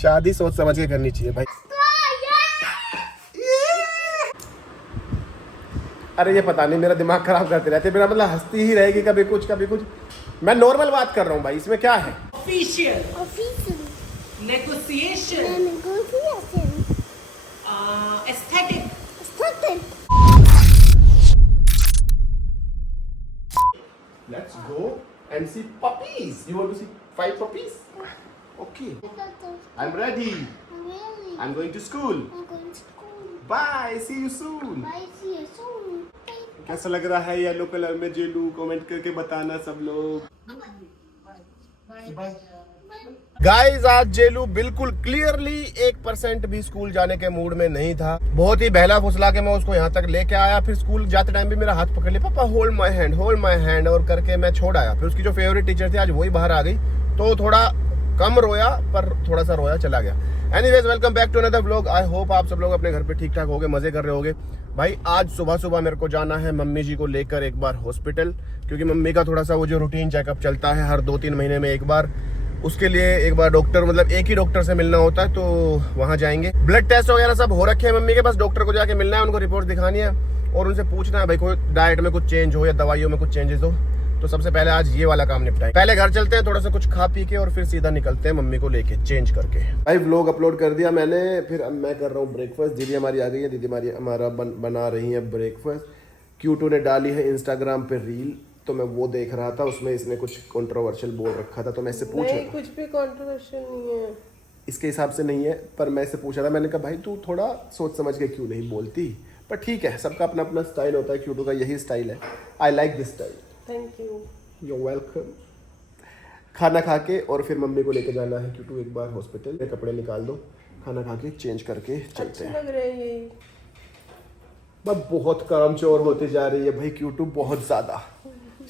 शादी सोच समझ के करनी चाहिए भाई। अरे ये पता नहीं, मेरा दिमाग खराब करते रहते, मेरा मतलब हंसती ही रहेगी कभी कुछ कभी कुछ। मैं नॉर्मल बात कर रहा हूँ भाई, इसमें क्या है? Official. Negotiation. Aesthetic. Let's go and see puppies. You want to see 5 puppies? Okay. I'm ready. I'm going to school. Bye. See you soon. कैसा लग रहा है येलो कलर में जेलू? कमेंट करके बताना सब लोग। गाइस आज जेलू बिल्कुल क्लियरली 1% भी स्कूल जाने के मूड में नहीं था। बहुत ही बहला फुसला के मैं उसको यहाँ तक लेके आया। फिर स्कूल जाते टाइम भी मेरा हाथ पकड़ लिया, पापा होल्ड माय हैंड और करके मैं छोड़ आया। फिर उसकी जो फेवरेट टीचर थी आज वही बाहर आ गई, तो थोड़ा कम रोया पर थोड़ा सा रोया चला गया। Anyways welcome back to another vlog. I hope आप सब लोग अपने घर पे ठीक ठाक होगे, मजे कर रहे होगे। भाई आज सुबह सुबह मेरे को जाना है मम्मी जी को लेकर एक बार हॉस्पिटल, क्योंकि मम्मी का थोड़ा सा वो जो रूटीन चेकअप चलता है हर 2-3 महीने में एक बार, उसके लिए एक बार डॉक्टर मतलब एक ही डॉक्टर से मिलना होता है, तो वहाँ जाएंगे। ब्लड टेस्ट वगैरह सब हो रखे हैं मम्मी के पास, डॉक्टर को जाके मिलना है, उनको रिपोर्ट दिखानी है और उनसे पूछना है भाई कोई डाइट में कुछ चेंज हो या दवाइयों में कुछ चेंजेस हो। तो सबसे पहले आज ये वाला काम निपटाएं। पहले घर चलते हैं, थोड़ा सा कुछ खा पी के और फिर सीधा निकलते हैं मम्मी को लेके चेंज करके। भाई व्लॉग अपलोड कर दिया मैंने, फिर अब मैं कर रहा हूँ ब्रेकफास्ट। दीदी हमारी आ गई है, दीदी हमारी हमारा बना रही है ब्रेकफास्ट। क्यूटू ने डाली है इंस्टाग्राम पे रील, तो मैं वो देख रहा था, उसमें इसने कुछ कंट्रोवर्शियल बोल रखा था, तो मैं इससे पूछ रहा था। कुछ भी कंट्रोवर्शियल नहीं है इसके हिसाब से नहीं है, पर मैं इससे पूछा था, मैंने कहा भाई तू थोड़ा सोच समझ के क्यों नहीं बोलती, पर ठीक है, सबका अपना अपना स्टाइल होता है। क्यूटू का यही स्टाइल है, I like this style. Thank you, you welcome. खाना खा के और फिर मम्मी को लेके जाना है क्यूटू एक बार हॉस्पिटल। कपड़े निकाल दो, खाना खा के चेंज करके चलते हैं। लग रहे हैं ये बस बहुत काम चोर होते जा रही है भाई क्यूटू, बहुत ज्यादा।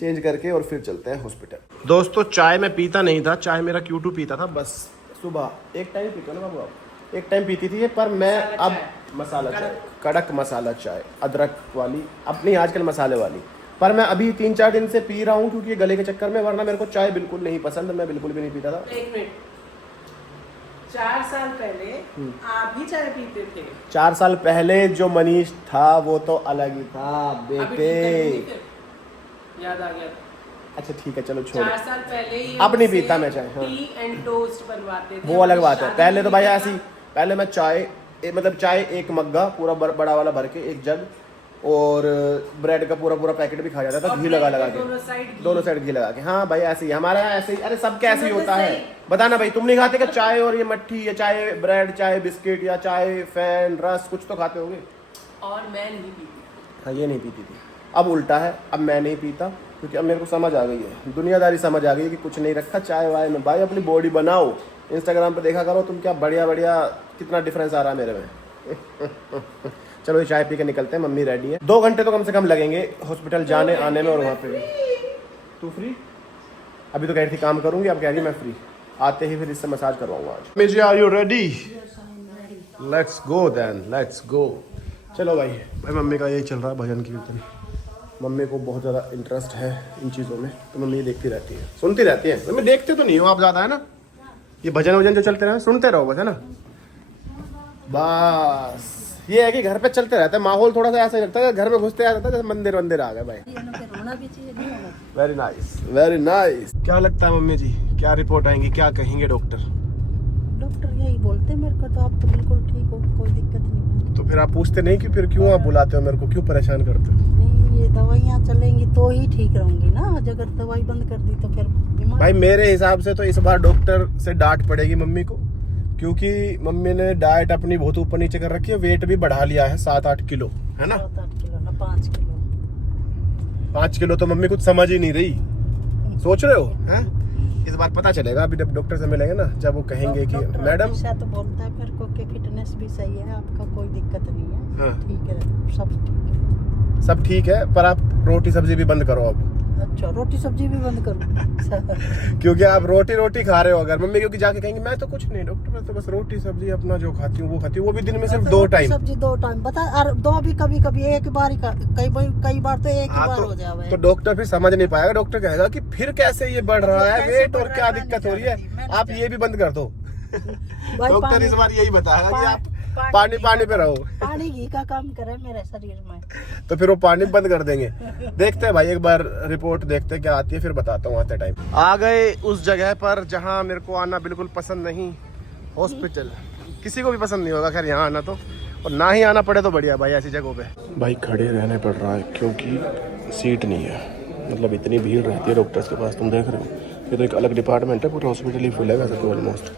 चेंज करके और फिर चलते हैं हॉस्पिटल। दोस्तों चाय मैं पीता नहीं था, चाय मेरा क्यूटू पीता था बस। सुबह एक टाइम पीता ना बाबू, एक टाइम पीती थी, पर मैं अब मसाला चाय, कड़क मसाला चाय, अदरक वाली, अपनी आजकल मसाले वाली, पर मैं अभी 3-4 दिन से पी रहा हूँ क्योंकि गले के चक्कर में, वरना मेरे को चाय बिल्कुल नहीं पसंद, मैं बिल्कुल भी नहीं पीता था। 1 मिनट, 4 साल पहले आप भी चाय पीते थे। 4 साल पहले जो मनीष था वो तो अलग ही था बेटे, याद आ गया। अच्छा ठीक है चलो छोड़। 4 साल पहले ही अब नहीं पीता मैं चाय। हाँ। टी एंड टोस्ट बनवाते थे, वो अलग बात है। पहले तो भाई ऐसी, पहले मैं चाय मतलब चाय एक मग्गा पूरा बड़ा वाला भर के, एक जग, और ब्रेड का पूरा पैकेट भी खा जाता था, घी लगा के, दोनों साइड घी लगा के। हाँ भाई ऐसे ही हमारा यहाँ ऐसे ही, अरे सब कैसे ही होता है बताना भाई। तुम नहीं खाते क्या चाय और ये मट्ठी, या चाय ब्रेड, चाय बिस्किट, या चाय फैन, रस, कुछ तो खाते होगे। और मैं नहीं पीती। हाँ ये नहीं पीती थी, अब उल्टा है, अब मैं नहीं पीता क्योंकि अब मेरे को समझ आ गई है, दुनियादारी समझ आ गई है कि कुछ नहीं रखा चाय वाय में। भाई अपनी बॉडी बनाओ, इंस्टाग्राम पे देखा करो तुम क्या बढ़िया कितना डिफरेंस आ रहा है मेरे में। चलो ये चाय पी के निकलते हैं, मम्मी रेडी है। 2 घंटे तो कम से कम लगेंगे हॉस्पिटल जाने आने में और वहाँ पे। तू फ्री? अभी तो कह रही थी काम करूंगी, अब कह रही मैं फ्री, आते ही फिर इससे मसाज करवाऊंगा आज। Miji are you ready? Let's go then, let's go. चलो भाई मम्मी का यही चल रहा है भजन कीर्तन। मम्मी को बहुत ज़्यादा इंटरेस्ट है इन चीज़ों में, तो मम्मी देखती रहती है, सुनती रहती है। मम्मी देखते तो नहीं हो आप ज़्यादा, है ना? ये भजन वजन जो चलते रहे सुनते रहो बस, है ना? बस ये है कि घर पे चलते रहता है, माहौल थोड़ा सा ऐसा ही लगता है, घर में घुसते आ जाता है जैसे मंदिर आ गए भाई। Very nice, very nice. क्या लगता है मम्मी जी, क्या रिपोर्ट आएंगी, क्या कहेंगे डॉक्टर? डॉक्टर यही बोलते मेरे को, तो आप तो बिल्कुल ठीक हो, कोई दिक्कत नहीं है। तो फिर आप पूछते नहीं कि फिर क्यों आप बुलाते हो मेरे को, क्यों परेशान करते हो? नहीं ये दवाइयाँ चलेंगी तो ही ठीक रहूंगी ना, अगर दवाई बंद कर दी तो फिर बीमार। भाई मेरे हिसाब से तो इस बार डॉक्टर से डांट पड़ेगी मम्मी को, क्योंकि मम्मी ने डाइट अपनी बहुत ऊपर नीचे कर रखी है, वेट भी बढ़ा लिया है 7-8 किलो, है ना? 7-8 किलो ना, 5 किलो। 5 किलो तो मम्मी कुछ समझ ही नहीं रही, सोच रहे हो? हैं? इस बार पता चलेगा, अभी जब डॉक्टर से मिलेंगे ना, जब वो कहेंगे कि मैडम तो बोलता है फिर को कि फिटनेस भी सही है आपका, कोई दिक्कत नहीं है। हाँ। ठीक है, सब ठीक है, सब ठीक है, पर आप रोटी सब्जी भी बंद करो अब। अच्छा रोटी सब्जी भी बंद करूँ? क्योंकि आप रोटी खा रहे हो अगर मम्मी, क्योंकि जाके कहेंगे मैं तो कुछ नहीं डॉक्टर, मैं तो बस रोटी सब्जी अपना जो खाती हूँ वो खाती हूँ, वो भी दिन में सिर्फ 2 टाइम सब्जी 2 टाइम बता, और 2 भी कभी एक बार ही, कई बार तो एक ही बार हो जाए। तो डॉक्टर फिर समझ नहीं पाएगा, डॉक्टर कहेगा कि फिर कैसे ये बढ़ रहा है वेट और क्या दिक्कत हो रही है, आप ये भी बंद कर दो। भाई डॉक्टर इस बार यही बताया कि आप पानी पे रहो। पानी घी का काम करे मेरे शरीर में, तो फिर वो पानी बंद कर देंगे। देखते हैं भाई, एक बार रिपोर्ट देखते हैं क्या आती है, फिर बताता हूँ आते टाइम। आ गए उस जगह पर जहाँ मेरे को आना बिल्कुल पसंद नहीं, हॉस्पिटल। किसी को भी पसंद नहीं होगा खैर यहाँ आना, तो और ना ही आना पड़े तो बढ़िया भाई ऐसी जगहों पे। भाई खड़े रहने पड़ रहा है क्योंकि सीट नहीं है, मतलब इतनी भीड़ रहती है डॉक्टर्स के पास, तुम देख रहे हो। ये तो एक अलग डिपार्टमेंट है, पूरा हॉस्पिटल ही फुल है वैसे तो ऑलमोस्ट।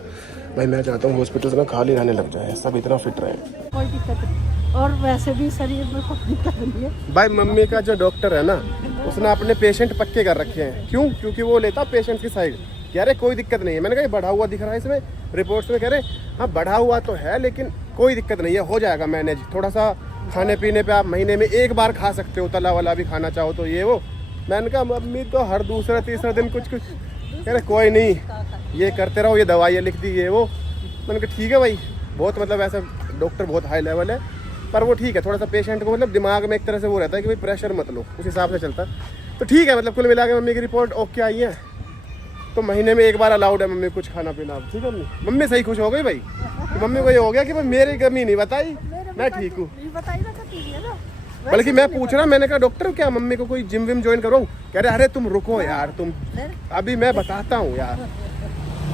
भाई मैं चाहता हूँ हॉस्पिटल ना खाली रहने लग जाए, सब इतना फिट रहे। कोई दिक्कत नहीं, और वैसे भी शरीर में कोई दिक्कत नहीं है। भाई मम्मी का जो डॉक्टर है ना, उसने अपने पेशेंट पक्के कर रखे हैं। क्यों? क्योंकि वो लेता पेशेंट की साइड। कह रहे कोई दिक्कत नहीं है। मैंने कहा ये बढ़ा हुआ दिख रहा है इसमें, रिपोर्ट्स में कह रहे हाँ बढ़ा हुआ तो है लेकिन कोई दिक्कत नहीं है, हो जाएगा मैनेज। थोड़ा सा खाने पीने पे आप महीने में एक बार खा सकते हो, तला वाला भी खाना चाहो तो ये वो। मैंने कहा मम्मी तो हर दूसरा तीसरा दिन कुछ कह रहे कोई नहीं, ये करते रहो, ये दवाइयाँ लिख दी ये वो। मैंने कहा ठीक है भाई, बहुत मतलब ऐसा डॉक्टर बहुत हाई लेवल है, पर वो ठीक है, थोड़ा सा पेशेंट को मतलब दिमाग में एक तरह से वो रहता है कि भाई प्रेशर मत लो, उस हिसाब से चलता। तो ठीक है, मतलब कुल मिला के मम्मी की रिपोर्ट ओके आई है, तो महीने में एक बार अलाउड है मम्मी कुछ खाना पीना। ठीक है मम्मी सही खुश हो गई भाई, तो मम्मी को ये हो गया कि भाई मेरी कमी नहीं बताई, मैं ठीक हूँ। बल्कि मैं पूछ रहा, मैंने कहा डॉक्टर क्या मम्मी को कोई जिम विम ज्वाइन करो? कह रहे अरे तुम रुको यार, तुम अभी मैं बताता हूँ यार।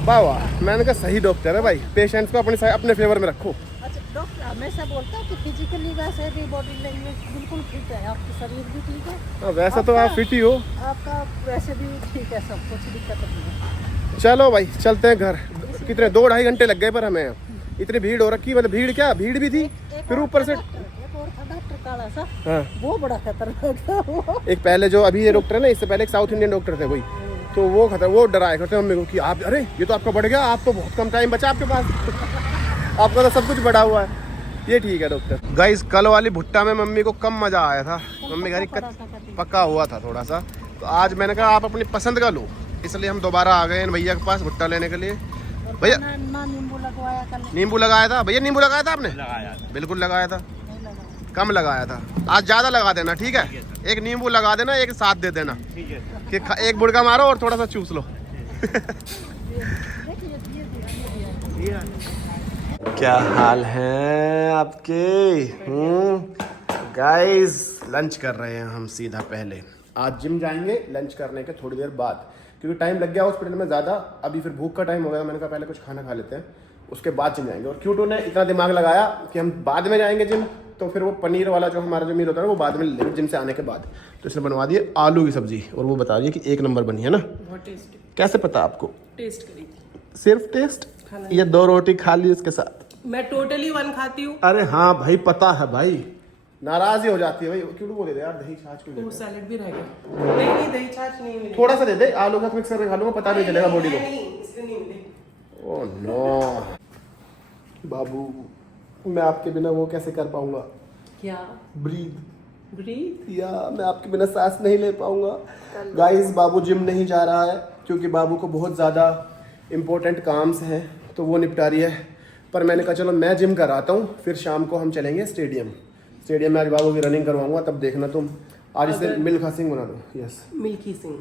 वाह वाह, मैंने कहा सही डॉक्टर है भाई, पेशेंट्स को अपने फेवर में रखो। अच्छा डॉक्टर हमेशा बोलता है कि फिजिकली वैसे भी बॉडी लैंग्वेज बिल्कुल फिट है, आपकी शरीर भी ठीक है। वैसे तो आप फिट ही हो, आपका वैसे भी ठीक है, सब कुछ दिक्कत नहीं है। चलो भाई चलते हैं घर। कितने 2-2.5 घंटे लग गए पर हमें, इतनी भीड़ हो रखी, मतलब भीड़ क्या भीड़ भी थी, फिर ऊपर से डॉक्टर काला सा, हाँ वो बड़ा खतरनाक था वो। एक पहले जो अभी ये डॉक्टर है ना, इससे पहले एक साउथ इंडियन डॉक्टर थे कोई, तो वो डराया करते मम्मी को कि आप अरे ये तो आपका बढ़ गया, आप तो बहुत कम टाइम बचा आपके पास आपका तो सब कुछ बढ़ा हुआ है। ये ठीक है डॉक्टर। गाइस कल वाली भुट्टा में मम्मी को कम मजा आया था, मम्मी घर पक्का हुआ था थोड़ा सा, तो आज मैंने कहा आप अपनी पसंद का लो, इसलिए हम दोबारा आ गए भैया के पास भुट्टा लेने के लिए। भैया नींबू लगवाया कल? नींबू लगाया था भैया, नींबू लगाया था आपने? लगाया था। बिल्कुल लगाया था, कम लगाया था, आज ज्यादा लगा देना ठीक है। एक नींबू लगा देना, एक साथ दे देना ठीक है कि एक बुड़का मारो और थोड़ा सा चूस लो। क्या हाल है आपके? गाइस लंच कर रहे हैं हम सीधा। पहले आज जिम जाएंगे लंच करने के थोड़ी देर बाद, क्योंकि टाइम लग गया हॉस्पिटल में ज़्यादा, अभी फिर भूख का टाइम हो गया। मैंने कहा पहले कुछ खाना खा लेते हैं, उसके बाद जिम जाएंगे। और क्यूटो ने इतना दिमाग लगाया कि हम बाद में जाएंगे जिम, तो फिर वो पनीर वाला जो हमारा जो मील होता है ना, वो बाद में ले लेंगे जिम से आने के बाद। तो इसने बनवा दिए आलू की सब्जी, और वो बता रही है कि 1 नंबर बनी है ना। बहुत टेस्टी। कैसे पता आपको? टेस्ट करी थी। सिर्फ टेस्ट या 2 रोटी खा ली उसके साथ? मैं टोटली 1 खाती हूँ। अरे हाँ भाई पता है भाई, नाराज ही हो जाती है भाई। क्यों बोले दे यार, दही छाछ क्यों वो देते? सैलेड भी रह गया। नहीं दही छाछ नहीं मिली। थोड़ा सा दे दे, आलू का मिक्स करके खा लूंगा, पता नहीं चलेगा बॉडी को। नहीं इसलिए नहीं मिली। ओह नो बाबू, मैं आपके बिना वो कैसे कर पाऊंगा? क्या? ब्रीथ या मैं आपके बिना सांस नहीं ले पाऊंगा। गाइस बाबू जिम नहीं जा रहा है क्योंकि बाबू को बहुत ज़्यादा इम्पोर्टेंट काम्स हैं, तो वो निपटा रही है। पर मैंने कहा चलो मैं जिम कराता हूँ, फिर शाम को हम चलेंगे स्टेडियम में। आज बाबू की रनिंग करवाऊंगा, तब देखना तुम। आज इसे मिल्खा सिंह बना दो। Yes milky Singh.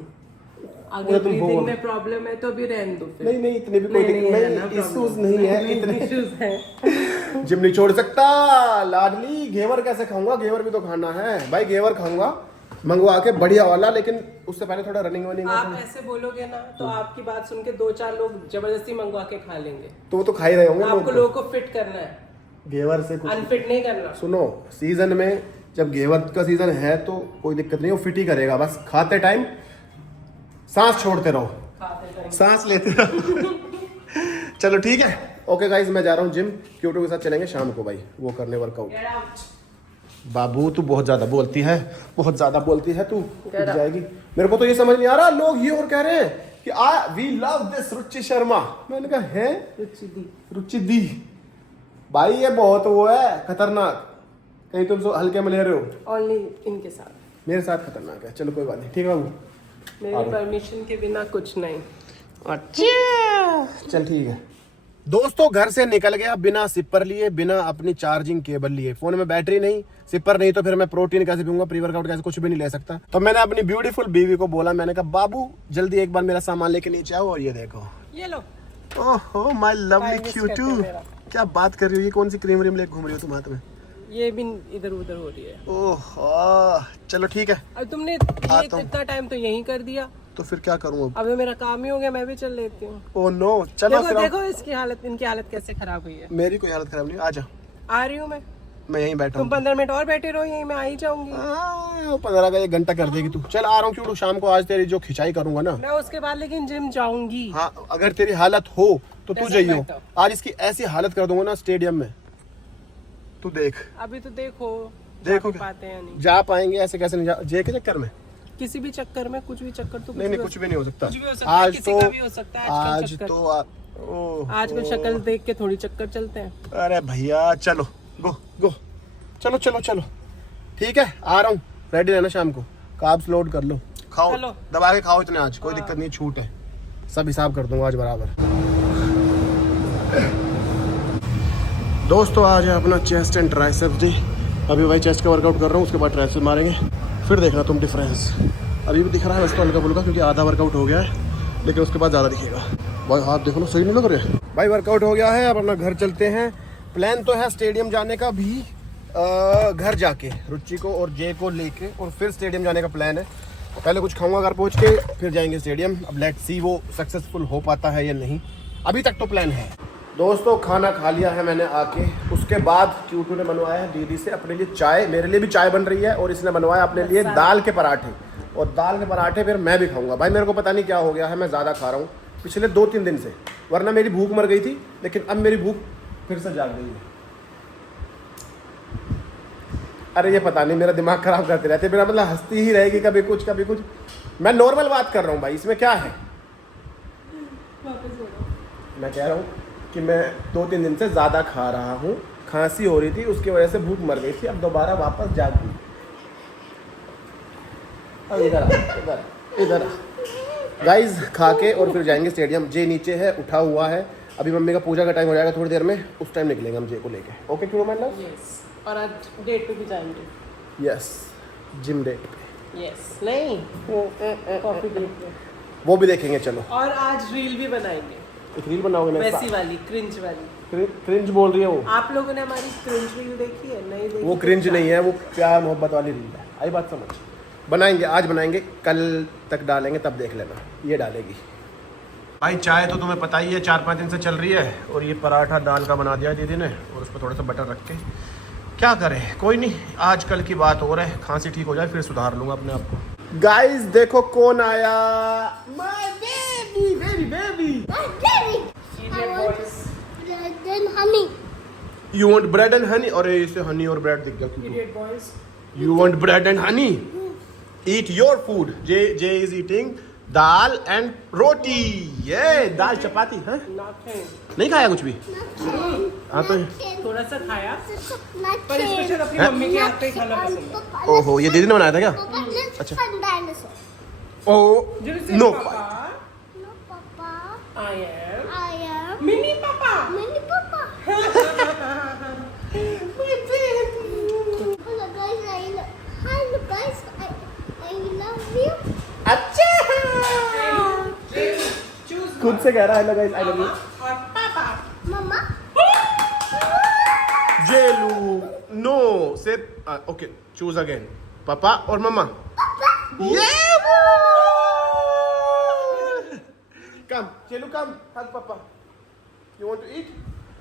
अगर तुम ब्रीदिंग बोल। में प्रॉब्लम है तो भी रहने दो फिर। नहीं इतने भी कोई दिक्कत नहीं, इश्यूज नहीं है इतने। इश्यूज है। जिम नहीं छोड़ सकता लाडली। घेवर कैसे खाऊंगा? घेवर भी तो खाना है भाई। घेवर खाऊंगा मंगवा के बढ़िया वाला, लेकिन उससे पहले थोड़ा रनिंग वनिंग। आप ऐसे बोलोगे ना तो आपकी बात सुन के 2-4 लोग जबरदस्ती मंगवा के खा लेंगे। तो वो तो खा ही रहे होंगे आपको लोगों को फिट करना है, घेवर से कुछ। अनफिट नहीं करना। सुनो, सीजन में जब घेवर का सीजन है तो कोई दिक्कत नहीं, वो फिट ही करेगा। बस खाते टाइम सांस छोड़ते रहो, सांस लेते रहो। चलो ठीक है, ओके गाइस, मैं जा रहा हूँ जिम। क्यूटो के साथ चलेंगे शाम को भाई, वो करने वर्कआउट। बाबू तू बहुत ज्यादा बोलती है, बहुत ज्यादा बोलती है तू, उठ जाएगी। मेरे को तो ये समझ नहीं आ रहा, लोग ये और कह रहे हैं कि वी लव दिस रुचि शर्मा। मैंने कहा है रुचि दी भाई, ये बहुत वो है खतरनाक। कहीं तुम हल्के में ले रहे हो? ओनली इनके साथ। मेरे साथ खतरनाक है। चलो कोई बात नहीं, ठीक है बाबू, मेरी परमिशन के बिना कुछ नहीं। अच्छा चल ठीक है। दोस्तों घर से निकल गया बिना सिपर लिए, बिना अपनी चार्जिंग केबल लिए। फोन में बैटरी नहीं, सिपर नहीं, तो फिर मैं प्रोटीन कैसे पीऊंगा, प्री वर्कआउट कैसे, कुछ भी नहीं ले सकता। तो मैंने अपनी ब्यूटीफुल बीवी को बोला, मैंने कहा बाबू जल्दी एक बार मेरा सामान लेके नीचे आओ, और ये देखो ये लो ओहो माय लवली Time is क्यूटू, कहते हैं मेरा। क्या बात कर रही हो? ये कौन सी क्रीम व्रीम लेके घूम रही हो तुम हाथ में? ये भी इधर उधर हो रही है। ओह चलो ठीक है, अब तुमने ये आता हूँ। इतना टाइम तो यहीं कर दिया, तो फिर क्या करूँ अब? अब ये मेरा काम ही हो गया, मैं भी चल लेती हूँ। ओह नो, चलो देखो फिर अब- देखो इसकी हालत, इनकी हालत कैसे खराब हुई है। मेरी कोई हालत खराब नहीं, आ जा, आ रही हूँ मैं यहीं बैठा तुम हूँ। 15 मिनट और बैठे रहो यहीं, मैं आ ही जाऊंगी। 15 का 1 घंटा कर देगी तू। चल आ रहा हूँ क्यों, शाम को आज तेरी जो खिंचाई करूंगा ना। मैं उसके बाद लेकिन जिम जाऊंगी। हाँ अगर तेरी हालत हो तो तू Doesn't जाइयो। matter. आज इसकी ऐसी हालत कर दूंगा ना स्टेडियम में, तू देख। अभी तो देखो देखो जा पाते हैं या नहीं। जा पाएंगे ऐसे कैसे नहीं जा, जे के चक्कर में? किसी भी चक्कर में, कुछ भी चक्कर तो नहीं नहीं कुछ भी नहीं हो सकता। कुछ भी हो सकता है, आज किसी तो का भी हो सकता है आजकल आज चक्कर। तो ओह, आजकल शक्ल देख के थोड़ी चक्कर चलते हैं। अरे भैया चलो, गो गो, चलो चलो चलो, ठीक है आ रहा हूँ, रेडी रहना शाम को। कार्ब्स लोड कर लो, खाओ चलो। दबा के खाओ इतने, आज कोई दिक्कत नहीं, छूट है, सब हिसाब कर दूंगा आज बराबर। दोस्तों आज है अपना चेस्ट एंड ट्राइसेप्स डे। अभी भाई चेस्ट का वर्कआउट कर रहा हूँ, उसके बाद ट्राइसेप्स मारेंगे, फिर देखना तुम डिफरेंस। अभी भी दिख रहा है वैसे तो हल्का फुल्का, क्योंकि आधा वर्कआउट हो गया है, लेकिन उसके बाद ज़्यादा दिखेगा। भाई हाथ देखो ना, सही नहीं लग रहे हैं। भाई वर्कआउट हो गया है, अब अपना घर चलते हैं। प्लान तो है स्टेडियम जाने का भी, घर जाके रुचि को और जे को लेके और फिर स्टेडियम जाने का प्लान है। पहले कुछ खाऊंगा घर पहुंच के, फिर जाएंगे स्टेडियम। अब लेट्स सी वो सक्सेसफुल हो पाता है या नहीं, अभी तक तो प्लान है। दोस्तों खाना खा लिया है मैंने आके, उसके बाद क्यूटू ने बनवाया है दीदी से अपने लिए चाय, मेरे लिए भी चाय बन रही है, और इसने बनवाया अपने लिए दाल के पराठे। और दाल के पराठे फिर मैं भी खाऊंगा। भाई मेरे को पता नहीं क्या हो गया है, मैं ज़्यादा खा रहा हूँ पिछले 2-3 दिन से, वरना मेरी भूख मर गई थी, लेकिन अब मेरी भूख फिर से जाग गई है। अरे ये पता नहीं, मेरा दिमाग खराब करते रहते, मेरा मतलब हंसती ही रहेगी कभी कुछ कभी कुछ। मैं नॉर्मल बात कर रहा हूँ भाई, इसमें क्या है। मैं कह रहा हूँ कि मैं 2-3 दिन से ज़्यादा खा रहा हूँ, खांसी हो रही थी, उसकी वजह से भूख मर गई थी, अब दोबारा वापस जाग गई। अब इधर आ, इधर आ। गाइस खा के और फिर जाएंगे स्टेडियम। जे नीचे है, उठा हुआ है, अभी मम्मी का पूजा का टाइम हो जाएगा थोड़ी देर में, उस टाइम निकलेंगे हम जे को लेके। ओके क्यों मैन लव? यस, और आज डेट पे भी जाएंगे। यस, जिम डेट पे। यस, नहीं कॉफी डेट पे, वो भी देखेंगे चलो। और आज रील भी बनाएंगे, एक रील बनाओगे ना? वैसी वाली क्रिंज वाली। क्रिंज बोल रही है वो? आप लोगों ने हमारी क्रिंज रील देखी है? नहीं देखी? वो क्रिंज नहीं है, वो प्यार मोहब्बत वाली रील है। आई बात समझ? बनाएंगे, आज बनाएंगे, कल तक डालेंगे, तब देख लेना ये डालेगी। भाई चाय तो तुम्हें पता ही है 4-5 दिन से चल रही है, और ये पराठा दाल का बना दिया दीदी ने, और उस पर थोड़ा सा बटर रख के। क्या करें, कोई नहीं, आज कल की बात हो रहा है, खांसी ठीक हो जाए फिर सुधार लूंगा अपने आप को। गाइस देखो कौन आया, my baby, very baby. Idiot boys. Bread and honey. You want bread and honey? और इसे हनी और ब्रेड दिख गया क्यों? Idiot boys. You want bread and honey? Eat your food. Jay is eating dal and roti. ये दाल चपाती है? Nothing. नहीं खाया कुछ भी? हाँ तो थोड़ा सा खाया, पर इसको शायद अपनी मम्मी के हाथ पे ही खाना पसंद है। ओहो, ये दीदी ने बनाया था क्या? अच्छा। Oh Julusin no. Papa, No, Papa. I am I am Mini Papa. Mini Papa. My baby. Hello guys, hello guys, I love you. अच्छा, Choose खुद से कह रहा है गाइस, आई लव यू। और पापा। Mama. जेलू no say okay, choose again, पापा और मम्मा। ये कम जेलू, कम हग पापा। You want to eat?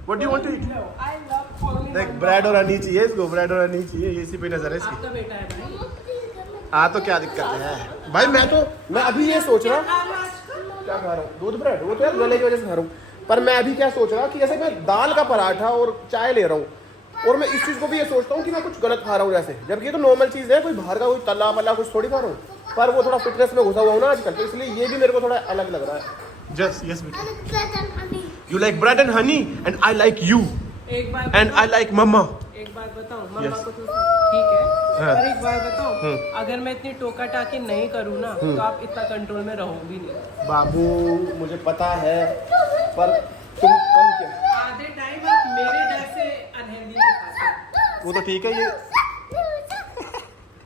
What do you want to eat? No, I love only देख one ब्रेड और Papa. हनी चाहिए इसको, ब्रेड और हनी चाहिए, इसी पे नजर है इसकी। आपका बेटा है भाई। हाँ तो क्या दिक्कत है भाई, मैं अभी ये सोच रहा हूँ क्या खा रहा हूँ, दूध ब्रेड, वो तो यार गले की वजह से खा रहा हूँ, पर मैं अभी क्या सोच रहा कि जैसे मैं दाल का पराठा और चाय ले रहा हूँ, और मैं इस चीज़ को भी ये सोचता हूँ कि मैं कुछ गलत खा रहा हूँ जैसे, जबकि ये तो नॉर्मल चीज़ है, कोई बाहर का कोई तला वला कुछ थोड़ी खा रहा हूँ, पर वो थोड़ा फिटनेस में घुसा हुआ हूँ ना आजकल, तो इसलिए ये भी मेरे को थोड़ा अलग लग रहा है। जस्ट यस बेटा, I like bread and honey. You like bread and honey and I like you एक बार एंड आई लाइक मम्मा। एक बात बताऊं, मम्मा Yes. को तो ठीक है, हाँ. पर एक बात बताऊं, अगर मैं इतनी टोका टाकी नहीं करूँ ना, तो आप इतना कंट्रोल में रहो भी नहीं। बाबू मुझे पता है, पर तुम कम क्या, आधे टाइम आप मेरे डर से अनहेल्दी खाते वो तो ठीक है, ये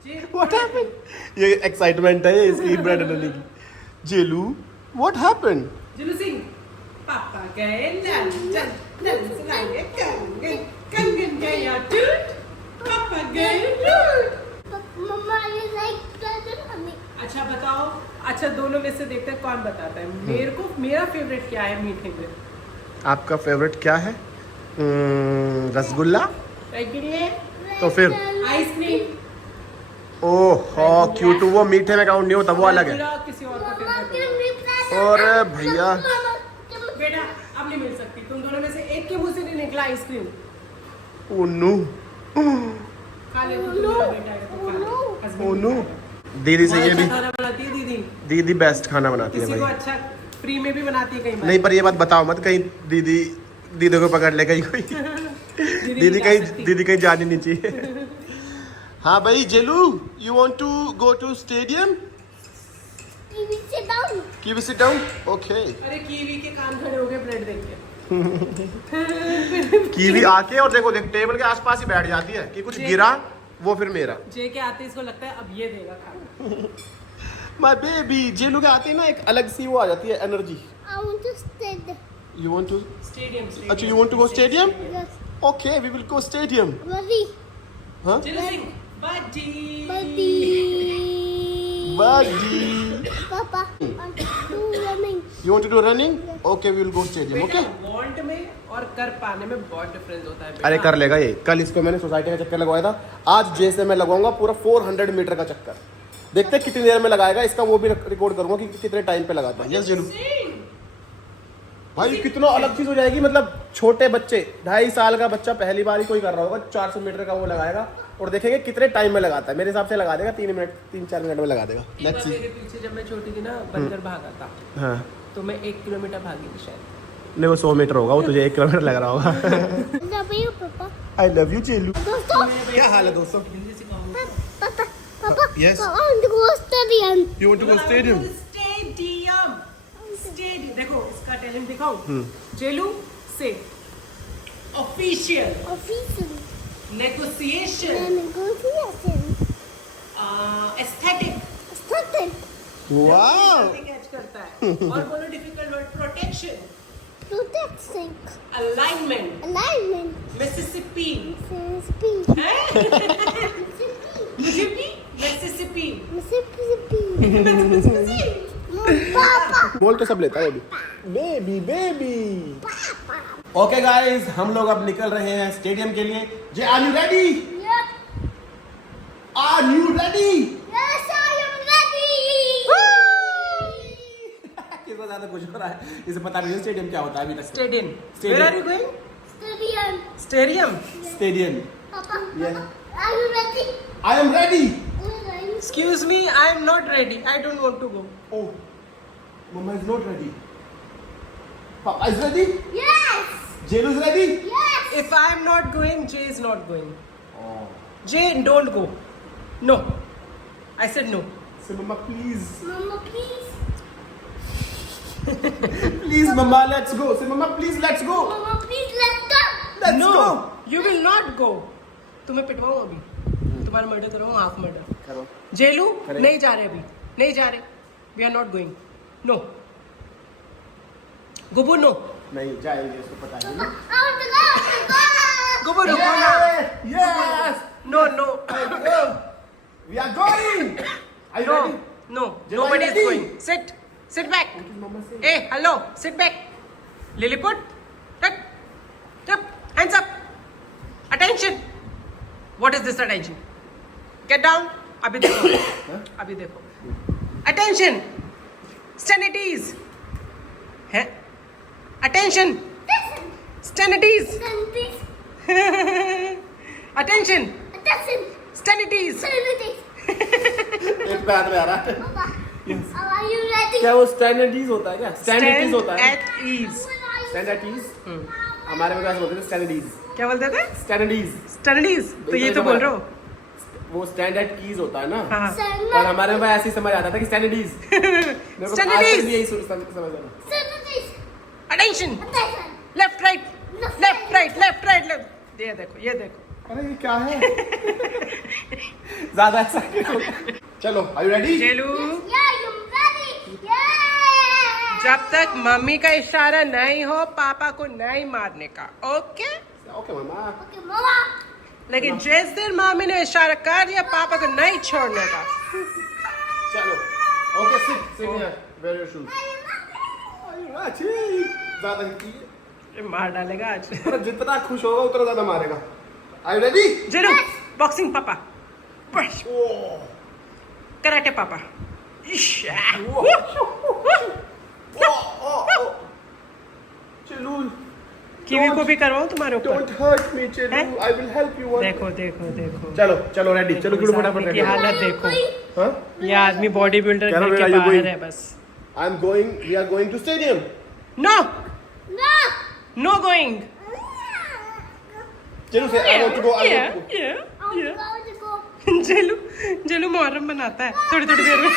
जी। What happened? ये एक्साइटमेंट है इसकी ब्रेड एंड हनी की। जेलू, what happened? जिलू सिंह, पापा गए लंदन, लंदन आए कंगन, कंगन गया टूट, पापा गए टूट। मम्मा ये लाइक हमें। अच्छा बताओ, अच्छा दोनों में से देखते हैं कौन बताता है। मेरे को मेरा फेवरेट क्या है मीठे में? आपका फेवरेट क्या है? रसगुल्ला। रसगुल्ले, तो फिर आइसक्रीम। ओह क्यों, तो वो मीठे में काउंट नहीं होता, वो अलग है। रसगुल्ला किसी और का फेवरेट और भैया बेटा अब नहीं मिल सकती, तुम दोनों में से एक के मुंह से नहीं निकला आइसक्रीम। ओनू, खा ले तू, मेरा बेटा है तो खा ले। हस्बैंड ओनू। भी खा ले। दीदी से ये बहुत भी, अच्छा खाना बनाती है दीदी, दीदी बेस्ट खाना बनाती है किसी को भाई। अच्छा फ्री में भी बनाती है कई बार। नहीं पर ये बात बताओ मत कहीं दीदी को पकड़ ले कहीं कोई। नहीं जा सकती। दीदी कहीं जानी नहीं चाहिए। हाँ भाई Jelu, you want to go to stadium? TV से down. Can we sit down? Okay. अरे कीवी के कान खड़े हो गए ब्रेड देख के। कीवी आके और देखो देख टेबल के आसपास ही बैठ जाती है कि कुछ गिरा वो फिर मेरा। जे के आते इसको लगता है अब ये देगा खाना। माय बेबी, जेलू के आते हैं ना एक अलग सी वो आ जाती है energy. I want to stay there. You want to, stadium अच्छा you want to go stadium? Yes. Okay, we will go stadium. Ready. हाँ? चलो सिंह बड्डी Buddy. Buddy. Papa. I'm running. You want to do running? Okay, we will go stadium. Okay? बेटा want में और कर पाने में बहुत डिफरेंस होता है बेटा। अरे कर लेगा ये। कल इसको मैंने सोसाइटी का चक्कर लगवाया था, आज जैसे मैं लगवाऊंगा पूरा 400 मीटर का चक्कर। देखते हैं कितनी देर में लगाएगा, इसका वो भी रिकॉर्ड करूंगा कि कितने टाइम पे लगाता है। यस जेलू भाई, कितना अलग चीज हो जाएगी। मतलब छोटे बच्चे, 2.5 साल का बच्चा पहली बार ही कोई कर रहा होगा, 400 मीटर का वो लगाएगा और देखेंगे कितने टाइम में लगाता है। मेरे हिसाब से लगा देगा 3-4 मिनट में लगा देगा। एक लेट्स बार सी। मेरे पीछे जब मैं छोटी थी ना बंदर भागा था, हाँ तो मैं 1 किलोमीटर भागी थी शायद। नहीं, वो 100 मीटर होगा, वो तुझे 1 किलोमीटर लग रहा होगा। Love you, Papa. I love you Jelu. दोस्तों। क्या हाल है दोस्तों? हिंदी सिखाऊंगा। Papa. Papa. Yes. I want to go stadium. You want to go stadium? Stadium, stadium. देखो इसका टैलेंट दिखाऊं। जेलू से official, Official. Negotiation, Negotiation. Aesthetic, Started. Wow, catch करता है। और बोलो difficult word, protection, Protection. Alignment, Alignment. Mississippi, Speed. Mississippi, Mississippi, Mississippi. Papa. बोल तो सब लेता है अभी। Baby baby. ओके गाइस, हम लोग अब निकल रहे हैं स्टेडियम के लिए। J are you ready? Yes. Are you ready? Yes, I am ready. कितना ज्यादा खुश हो रहा है, इसे पता नहीं स्टेडियम क्या होता है अभी तक। Stadium. Stadium. Where are you going? Stadium. Stadium. Stadium. Papa. Yeah. Papa. Are you ready? I am ready. Excuse me, I am not ready. I don't want to go. Oh, mama is not ready. Papa is ready. Yes. Jelu is ready. Yes. If I am not going, Jay is not going. Jay, don't go. No. I said no. Say mama please, Mama, please. Please mama let's go. Say mama please let's go. Mama, please, let's go. Let's No. Go. You will not go. तुम्हें पिटवाऊं अभी। तुम्हारा murder करूँ, half murder. करो। जेलू करें। नहीं जा रहे अभी, नहीं जा रहे। We are not going. No. Gubu no. नहीं जाएंगे, इसको पता है ना। I want to go. I want to go. गुबू रुको ना। Yes! No, no. We are going! Are you No, ready? no. Jay, Nobody are is you going. ready? Sit. Sit back. Mama say. Hey, hello. Sit back. Lilliput. Tuck. Tuck. Hands up. Attention. What is this attention? Get down. अभी देखो. अभी देखो. Attention. Stand at ease. है? Attention. Stand at ease. Then please. Attention. Attention. Stand at ease. Serenity. एक पैर में आ रहा है। Papa. Are you ready? क्या वो स्टैंडर्डीज होता है क्या? स्टैंडर्डीज होता है। at ease. स्टैंडर्डीज? हमारे में क्या बोलते थे? स्टैंडर्डीज। क्या बोलते थे? स्टैंडर्डीज। Studies. तो ये तो बोल रहे हो. वो स्टैंडर्ड कीज होता है ना। हाँ. पर हमारे में ऐसे ही समझ आता था कि स्टैंडर्डीज। मेरे को आज तक Studies. भी यही समझ आ रहा। Serenity. Attention. Attention. Left, right. Left, right. Left, right. Left. ये देखो, ये देखो. अरे ये क्या है? ज्यादा एक्साइटेड हो। चलो, are you ready? जेलू. Yeah, I'm ready. Yeah. जब तक मम्मी का इशारा नहीं हो पापा को नहीं मारने का, ओके? ओके मामा। लेकिन जिस दिन मम्मी ने इशारा कर दिया पापा को नहीं छोड़ने का। चलो okay sit here, where your shoes? अच्छी ज्यादा ही ये मार डालेगा आज। पर जितना खुश होगा उतना ज्यादा मारेगा। Are you ready? Jelu boxing papa, karate papa. चलो कीवी को भी करवाऊं तुम्हारे ऊपर? डोंट हर्ट मी चलो, आई विल हेल्प यू। देखो देखो देखो, चलो चलो रेडी, चलो गुरु फटाफट की रेडी। हालत देखो। हां ये आदमी बॉडी बिल्डर Carol, घर where के are you बाहर going? है बस। I am going, we are going to stadium. No no going. चलो say I want to go, I want to go. Jelu Jelu मुहर्रम बनाता है थोड़ी थोड़ी देर में।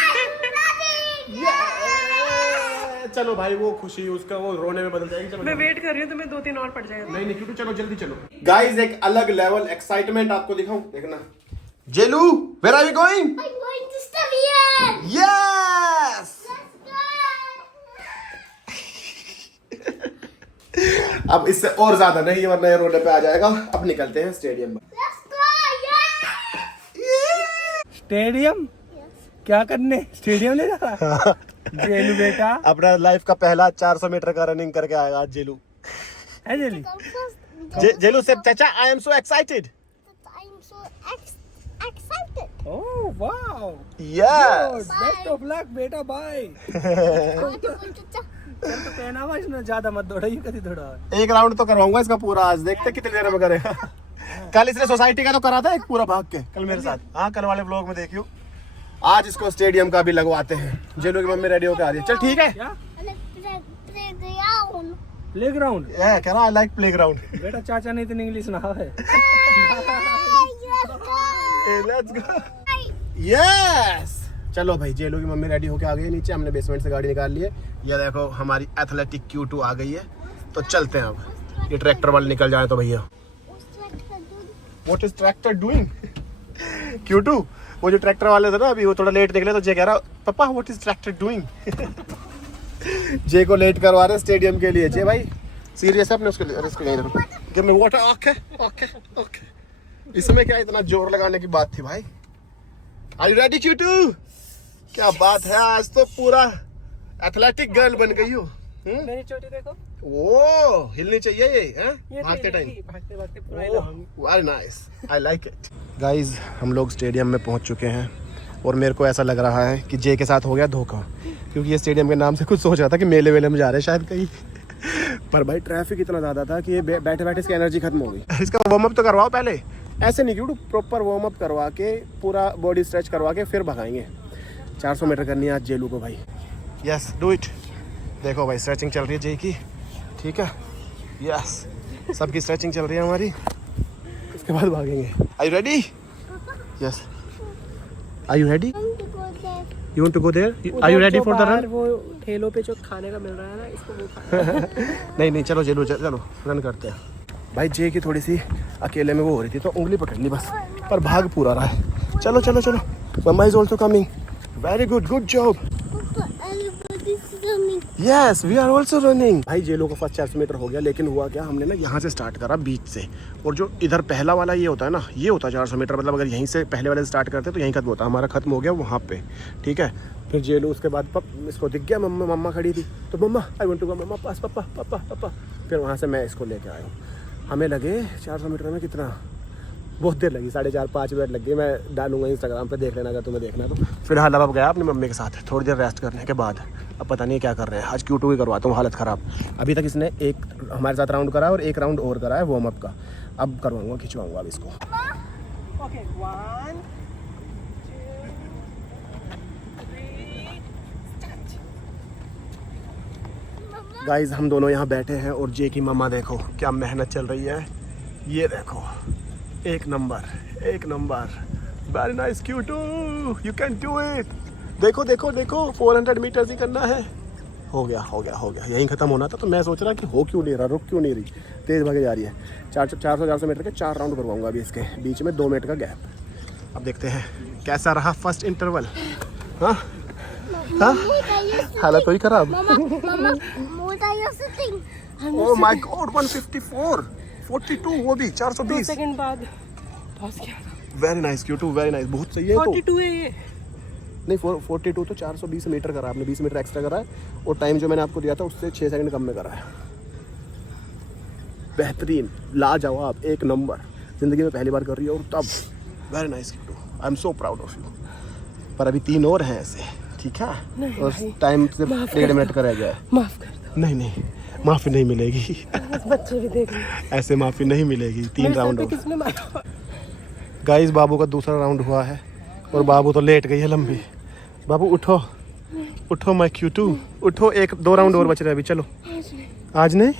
चलो भाई वो खुशी उसका वो रोने में बदल जाएगी। चलो मैं वेट कर रही हूँ, तुम्हें 2-3 और पड़ जाएगा। नहीं नहीं क्योंकि चलो जल्दी चलो। गाइस एक अलग लेवल एक्साइटमेंट आपको दिखाऊं, देखना। Jelu where are you going? I'm going to stadium. Yes. अब इससे और ज्यादा नहीं वरना ये रोने पे आ जाएगा। अब निकलते हैं स्टेडियम में। Let's go. Yeah. स्टेडियम क्या करने? स्टेडियम ले जा रहा जेलू बेटा? अपना लाइफ का पहला 400 मीटर का रनिंग करके आएगा आज जेलू। है जेली? जेलू से चाचा I am so excited. I'm so excited. Oh wow, yes. Best of luck बेटा, bye. I want to go to चल तो पहनावा इसने ज्यादा मत दौड़ाइए कभी थोड़ा। एक राउंड तो करवाऊंगा इसका पूरा, आज देखते कितनी देर में करेगा। कल इसने सोसाइटी का तो करा था एक पूरा भाग के, कल मेरे साथ। हाँ कल वाले ब्लॉग में देखियो। आज इसको स्टेडियम का भी लगवाते हैं। जेलू की मम्मी रेडी होकर आ रही है। चल ठीक है। क्या playground. प्लेग्राउंड? ये कह रहा आई लाइक प्लेग्राउंड। बेटा चाचा ने इतनी इंग्लिश ना है। Let's go. यस चलो भाई, जेलू की मम्मी रेडी होके आ गई है नीचे। हमने बेसमेंट से गाड़ी निकाल ली है। ये देखो हमारी एथलेटिक Q2 आ गई है। तो चलते हैं अब। ये ट्रैक्टर वाले निकल जाए तो भैया। What is tractor doing? Q2 वो जो ट्रैक्टर वाले थे ना, अभी वो थोड़ा लेट निकले तो जे कह रहा पापा व्हाट इज ट्रैक्टर डूइंग? जे को लेट करवा रहे स्टेडियम के लिए। जे भाई सीरियस है अपने उसके लिए। इसको यहीं रखो, give me water. Okay okay okay. इसमें क्या इतना जोर लगाने की बात थी भाई? Are you ready Q2? क्या बात है, आज तो पूरा एथलेटिक गर्ल बन गई हो। मेरी चोटी देखो, ओ हिलनी चाहिए ये भागते टाइम। भागते भागते पूरा हिलाऊंगी। Very nice, I like it. Guys हम लोग स्टेडियम में पहुंच चुके हैं और मेरे को ऐसा लग रहा है कि जे के साथ हो गया धोखा, क्योंकि ये स्टेडियम के नाम से कुछ सोच रहा था कि मेले वेले में जा रहे हैं शायद कहीं। पर भाई ट्रैफिक इतना ज़्यादा था कि ये बैठे बैठे इसकी एनर्जी खत्म हो गई। इसका वार्म अप तो करवाओ पहले, ऐसे नहीं क्यों, प्रॉपर वार्म अप करवा के पूरा बॉडी स्ट्रेच करवा के फिर भगाएंगे। 400 मीटर करनी है आज जेलू को भाई। Yes do it. देखो भाई स्ट्रेचिंग चल रही है जे की, ठीक है। यस सबकी स्ट्रेचिंग चल रही है हमारी, इसके बाद भागेंगे। Are you ready? Yes are you ready? You want to go there? Are you ready for the run? वो ठेलों पे जो खाने का मिल रहा है ना, इसको वो खाना। नहीं नहीं चलो जेलू चलो रन करते हैं। भाई जे की थोड़ी सी अकेले में वो हो रही थी तो उंगली पकड़ ली बस, पर भाग पूरा रहा है। चलो चलो चलो, mama is also coming. Very good, good job. Yes we are also running. भाई जेलो का फर्स्ट 400 मीटर हो गया, लेकिन हुआ क्या, हमने ना यहाँ से स्टार्ट करा बीच से, और जो इधर पहला वाला ये होता है ना, ये होता है 400 मीटर। मतलब अगर यहीं से पहले वाले से स्टार्ट करते तो यहीं खत्म होता, हमारा खत्म हो गया वहाँ पे, ठीक है। फिर जेलो उसके बाद इसको दिख गया, मम्मा खड़ी थी तो मम्मा आई वांट टू गो, मम्मा पास पापा पापा पापा। फिर वहाँ से मैं इसको लेके आया हूँ। हमें लगे 400 मीटर में कितना, बहुत देर लगी, 4.5-5 मिनट लग गई। मैं डालूंगा इंस्टाग्राम पे, देख लेना अगर तुम्हें देखना तो। फिलहाल अब गया अपनी मम्मी के साथ थोड़ी देर रेस्ट करने के बाद। अब पता नहीं क्या कर रहे हैं, आज Q2 ही करवाता हूँ, हालत ख़राब। अभी तक इसने एक हमारे साथ राउंड करा और एक राउंड और करा है वार्म अप का। अब करवाऊंगा, खिंचवाऊंगा अब इसको। ओके 1 2 3। गाइज हम दोनों यहाँ बैठे हैं और जे की मम्मा देखो क्या मेहनत चल रही है। ये देखो एक नंबर, एक number. Very nice Q2, you can do it. देखो देखो देखो 400 मीटर्स ही करना है। हो गया हो गया हो गया, यहीं खत्म होना था। तो मैं सोच रहा कि हो क्यों नहीं रहा, रुक क्यों नहीं रही, तेज़ भागे जा रही है। 400 मीटर के 4 राउंड करवाऊंगा अभी इसके, बीच में 2 मिनट का गैप। अब देखते हैं कैसा रहा फर्स्ट इंटरवल। हाँ हाँ हालत हुई खराब। Mama, what are you sitting? Oh my God 154 42 वो भी 420 सेकंड बाद पहुंच गया। Very nice Q2 very nice बहुत सही है। तो 42 है ये। नहीं 42 तो 420 मीटर करा आपने 20 मीटर एक्स्ट्रा करा है और टाइम जो मैंने आपको दिया था उससे 6 सेकंड कम में करा है। बेहतरीन लाजवाब एक नंबर जिंदगी में पहली बार कर रही है और तब very nice Q2 I am so proud of you. पर अभी 3 और हैं ऐसे ठीक है और टाइम सिर्फ 1.5 मिनट का रह गया है। माफ कर दो। नहीं माफी नहीं मिलेगी बच्चे भी देख रहे हैं। ऐसे माफी नहीं मिलेगी। 3 राउंड हो किसने मारा? गाइस बाबू का दूसरा राउंड हुआ है और बाबू तो लेट गई है लंबी। बाबू उठो माय Q2 उठो 1-2 राउंड और बच रहे हैं अभी चलो। आज नहीं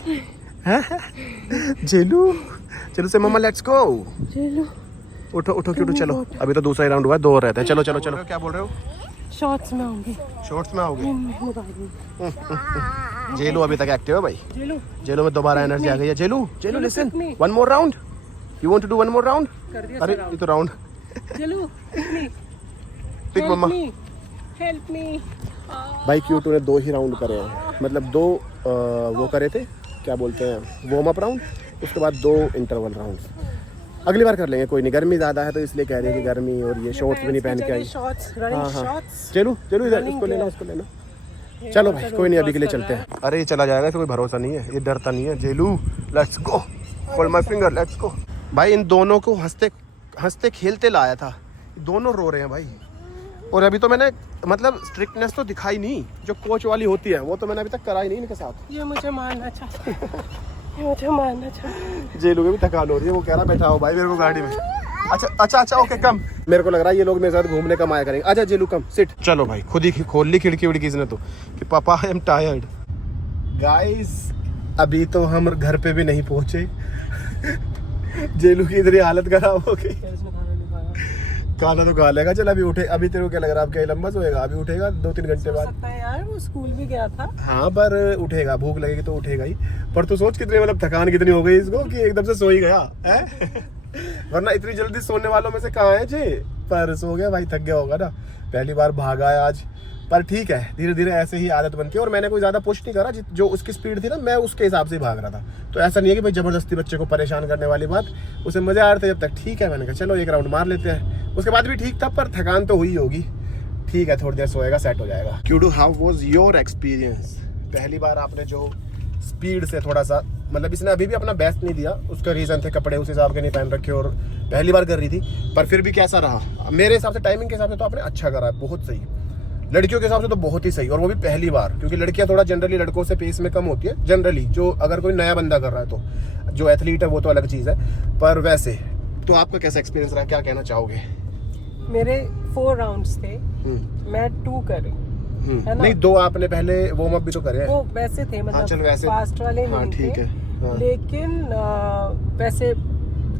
जेलू से मम्मा लेट्स गो। उठो Q2 चलो अभी तो दूसरा राउंड हुआ है 2 और रहते हैं। चलो क्या बोल रहे हो? शॉर्ट्स में आऊंगी। शॉर्ट्स में आओगे? जेलू अभी तक एक्टिव है भाई। जेलू में दोबारा एनर्जी आ गई है। Jelu listen 1 more round you want to do 1 more round? अरे ये तो round Jelu pick mama help me. भाई Q2 ने 2 ही राउंड करे हैं मतलब 2 वो करे थे क्या बोलते हैं वार्म अप राउंड उसके बाद 2 इंटरवल राउंड्स। अगली बार कर लेंगे कोई नहीं गर्मी ज़्यादा है तो इसलिए कह रही है कि गर्मी और ये शॉर्ट्स भी नहीं पहन के आई। हाँ चलो इधर इसको लेना चलो भाई कोई नहीं अभी के लिए चलते हैं। अरे ये चला जाएगा कोई भरोसा नहीं है ये डरता नहीं है। Jelu let's go hold my finger let's go. भाई इन दोनों को हंसते खेलते लाया था दोनों रो रहे हैं भाई और अभी तो मैंने मतलब स्ट्रिक्टनेस तो दिखाई नहीं जो कोच वाली होती है वो तो मैंने अभी तक कराई नहीं इनके साथ। ये मुझे मारना चाहता है मुझे मारना चाहता। जेलू के भी थकान हो रही है वो कह रहा बैठा हो भाई मेरे को गाड़ी में। अच्छा ओके कम मेरे को लग रहा है ये लोग मेरे साथ घूमने कम आया करेंगे। अच्छा जेलू कम सिट। चलो भाई खुद ही खोल ली खिड़की उड़की इसने तो कि पापा आई एम टायर्ड। गाइस अभी तो हम घर पे भी नहीं पहुंचे जेलू की इधर ही हालत खराब हो गई। खाना तो खा लेगा चल अभी उठे। अभी तेरे को क्या लग रहा है आपका लंबा सोएगा? अभी उठेगा 2-3 घंटे बाद। सकता है यार वो स्कूल भी गया था। हाँ पर उठेगा भूख लगेगी तो उठेगा ही। पर तू सोच कितनी मतलब थकान कितनी हो गई इसको कि एकदम से सो ही गया है वरना इतनी जल्दी सोने वालों में से कहाँ है जी। पर सो गया भाई थक गया होगा ना पहली बार भागा है आज। पर ठीक है धीरे धीरे ऐसे ही आदत बनती है और मैंने कोई ज़्यादा पुश नहीं करा जो उसकी स्पीड थी ना मैं उसके हिसाब से ही भाग रहा था। तो ऐसा नहीं है कि भाई ज़बरदस्ती बच्चे को परेशान करने वाली बात। उसे मज़े आ रहे थे जब तक ठीक है मैंने कहा चलो 1 राउंड मार लेते हैं। उसके बाद भी ठीक था पर थकान तो हुई होगी। ठीक है थोड़ी देर सोएगा सेट हो जाएगा। Q2 how was your experience? पहली बार आपने जो स्पीड से थोड़ा सा मतलब इसने अभी भी अपना बेस्ट नहीं दिया उसका रीज़न थे कपड़े उस हिसाब के नहीं पहन रखे और पहली बार कर रही थी। पर फिर भी कैसा रहा? मेरे हिसाब से टाइमिंग के हिसाब से तो आपने अच्छा करा है बहुत सही। लड़कियों के हिसाब से तो बहुत ही सही और वो भी पहली बार क्योंकि लड़कियां थोड़ा जनरली लड़कों से पेस में कम होती है जनरली जो अगर कोई नया बंदा कर रहा है तो जो एथलीट है वो तो अलग चीज़ है। पर वैसे तो आपका कैसा एक्सपीरियंस रहा क्या कहना चाहोगे? मेरे 4 राउंड्स थे मैं 2 करी है ना? नहीं 2 आपने पहले वार्म अप भी तो करे हैं। वो वैसे थे मतलब चलो वैसे फास्ट वाले नहीं ठीक थे है लेकिन वैसे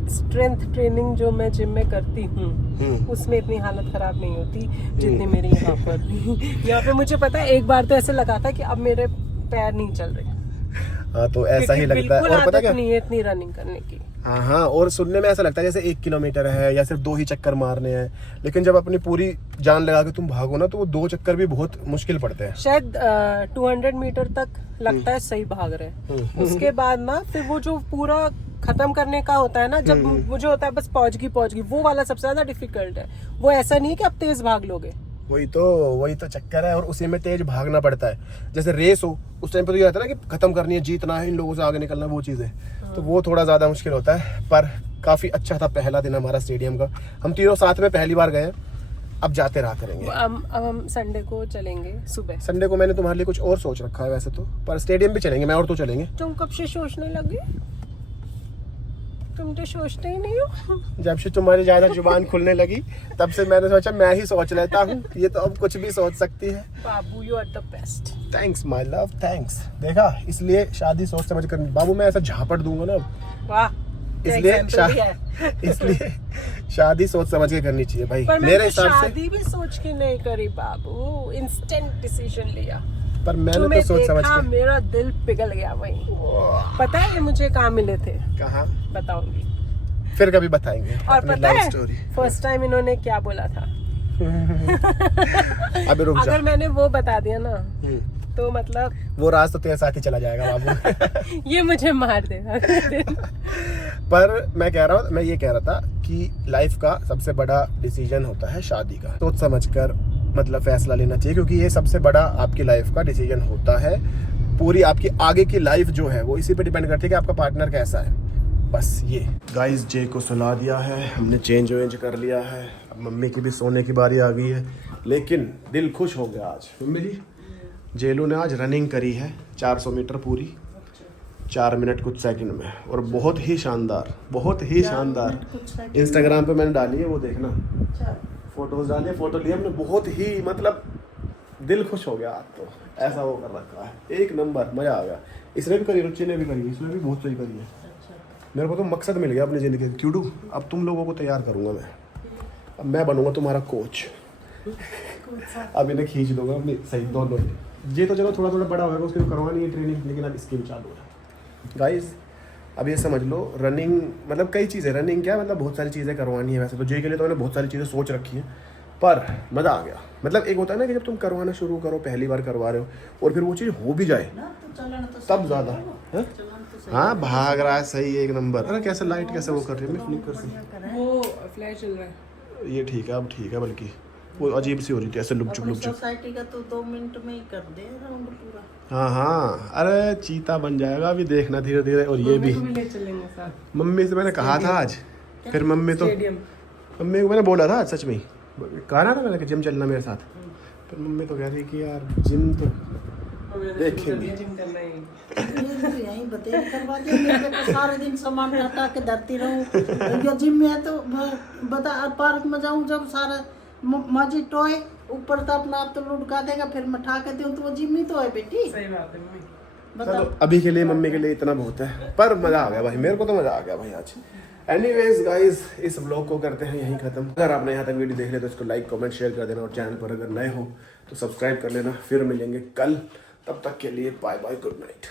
स्ट्रेंथ ट्रेनिंग जो मैं जिम में करती हूँ उसमें इतनी हालत खराब नहीं होती जितनी मेरी यहाँ पर। यहाँ पे मुझे पता है एक बार तो ऐसे लगा था कि अब मेरे पैर नहीं चल रहे। हाँ तो ऐसा ही लगता है। और पता क्या नहीं है इतनी रनिंग करने की। हाँ और सुनने में ऐसा लगता है जैसे 1 किलोमीटर है या सिर्फ 2 ही चक्कर मारने हैं लेकिन जब अपनी पूरी जान लगा के तुम भागो ना तो वो 2 चक्कर भी बहुत मुश्किल पड़ते हैं। शायद 200 मीटर तक लगता है सही भाग रहे उसके बाद ना फिर वो जो पूरा खत्म करने का होता है ना जब मुझे होता है बस पहुंच गई वो वाला सबसे ज्यादा डिफिकल्ट है। वो ऐसा नहीं कि आप तेज भाग लोगे वही तो चक्कर है और उसी में तेज भागना पड़ता है। जैसे रेस हो उस टाइम पे तो ये रहता है ना कि खत्म करनी है जीतना है इन लोगों से आगे निकलना वो चीज़ें तो वो थोड़ा ज़्यादा मुश्किल होता है। पर काफ़ी अच्छा था पहला दिन हमारा स्टेडियम का। हम तीनों साथ में पहली बार गए अब जाते रहा करेंगे। हम संडे को चलेंगे सुबह। संडे को मैंने तुम्हारे लिए कुछ और सोच रखा है वैसे तो पर स्टेडियम भी चलेंगे मैं और तो चलेंगे। तुम कब से सोचने लगे? तुम तो सोचते ही नहीं हो। जब से तुम्हारी ज्यादा जुबान खुलने लगी तब से मैंने सोचा मैं ही सोच लेता हूँ ये तो अब कुछ भी सोच सकती है। बाबू you are the best. Thanks my love thanks. देखा इसलिए शादी सोच समझ कर बाबू मैं ऐसा झापड़ दूंगा ना वाह इसलिए शादी सोच समझ के करनी चाहिए भाई मेरे हिसाब से। शादी भी सोच के नहीं करी बाबू इंस्टेंट डिसीजन लिया। पर मैंने तो सोच समझ के मेरा दिल पिघल गया वहीं। पता है मुझे कहाँ मिले थे? कहाँ बताऊंगी फिर कभी बताएंगे। और पता है फर्स्ट टाइम इन्होंने क्या बोला था? अभी रुक जा। अगर मैंने वो बता दिया ना तो मतलब वो राज तो तेरे साथ ही चला जाएगा बाबू। ये मुझे मार देगा। पर मैं ये कह रहा था कि लाइफ का सबसे बड़ा डिसीजन होता है शादी का। सोच समझ कर मतलब फैसला लेना चाहिए, क्योंकि ये सबसे बड़ा आपकी लाइफ का डिसीजन होता है। पूरी आपकी आगे की लाइफ जो है वो इसी पे डिपेंड करती है कि आपका पार्टनर कैसा है। बस ये गाइस, जे को सुला दिया है हमने, चेंज वेंज कर लिया है। अब मम्मी की भी सोने की बारी आ गई है, लेकिन दिल खुश हो गया आज। मम्मी जी, जेलू ने आज रनिंग करी है 400 मीटर पूरी 4 मिनट कुछ सेकंड में, और बहुत ही शानदार, बहुत ही शानदार। इंस्टाग्राम पे मैंने डाली है, वो देखना, फोटोज डाली है, फोटो लिया हमने, बहुत ही मतलब दिल खुश हो गया आज तो। ऐसा वो कर रखा है, एक नंबर, मजा आ गया। इसने भी करी, रुचि ने भी करी, इसने भी बहुत सही करी है। मेरे को तो मकसद मिल गया अपनी ज़िंदगी में। क्यों, अब तुम लोगों को तैयार करूँगा मैं, अब मैं बनूंगा तुम्हारा कोच। अब इन्हें खींच दूंगा अपनी सही दोनों। ये तो चलो थोड़ा थोड़ा बड़ा होगा, उसकी तो करवानी है ट्रेनिंग, लेकिन अब इसकी भी चालू है। गाइस अब ये समझ लो, रनिंग मतलब कई चीज़ें, रनिंग क्या मतलब बहुत सारी चीज़ें करवानी है। वैसे तो जे के लिए तो मैंने बहुत सारी चीज़ें सोच रखी हैं, पर मज़ा आ गया। मतलब एक होता है ना कि जब तुम करवाना शुरू करो, पहली बार करवा रहे हो और फिर वो चीज़ हो भी जाए तब ज़्यादा। हाँ भाग रहा है, सही, एक नंबर। अरे कैसे लाइट कैसे वो कर रही है, मैं फ्लिकर से वो फ्लैश चल रहा है। ये ठीक है, अब ठीक है, बल्कि वो अजीब सी हो रही थी ऐसे लुपचुप लुपचुप। सोसाइटी का तो 2 मिनट में ही कर दे राउंड पूरा। हाँ हाँ, अरे चीता बन जाएगा अभी, देखना धीरे धीरे। और ये भी ले चलेंगे साथ। मम्मी से मैंने कहा था आज, फिर मम्मी को मैंने बोला था सच में, कहा ना मैंने कि जिम चलना मेरे साथ। फिर मम्मी तो कह रही कि यार जिम तो देखेंगे। यहीं बतेरी करवा दे, मेरे को सारे दिन सामान हटा के धरती रहूं। या जिम में है तो बता, पार्क में जाऊं जब सारा मजी टोए ऊपर तो अपना आप तो लुढ़का देगा, फिर मैं उठा के दूं तो वो जिम ही तो है बेटी। सही बात है मम्मी। चलो अभी के लिए मम्मी के लिए इतना बहुत है, पर मजा आ गया भाई, मेरे को तो मजा आ गया भाई आज। एनीवेज गाइस, इस व्लॉग को करते हैं यहीं खत्म। अगर आपने यहाँ तक वीडियो देख लिया तो इसको लाइक कमेंट शेयर कर देना, और चैनल पर अगर नए हो तो सब्सक्राइब कर लेना। फिर मिलेंगे कल, तब तक के लिए बाय बाय, गुड नाइट।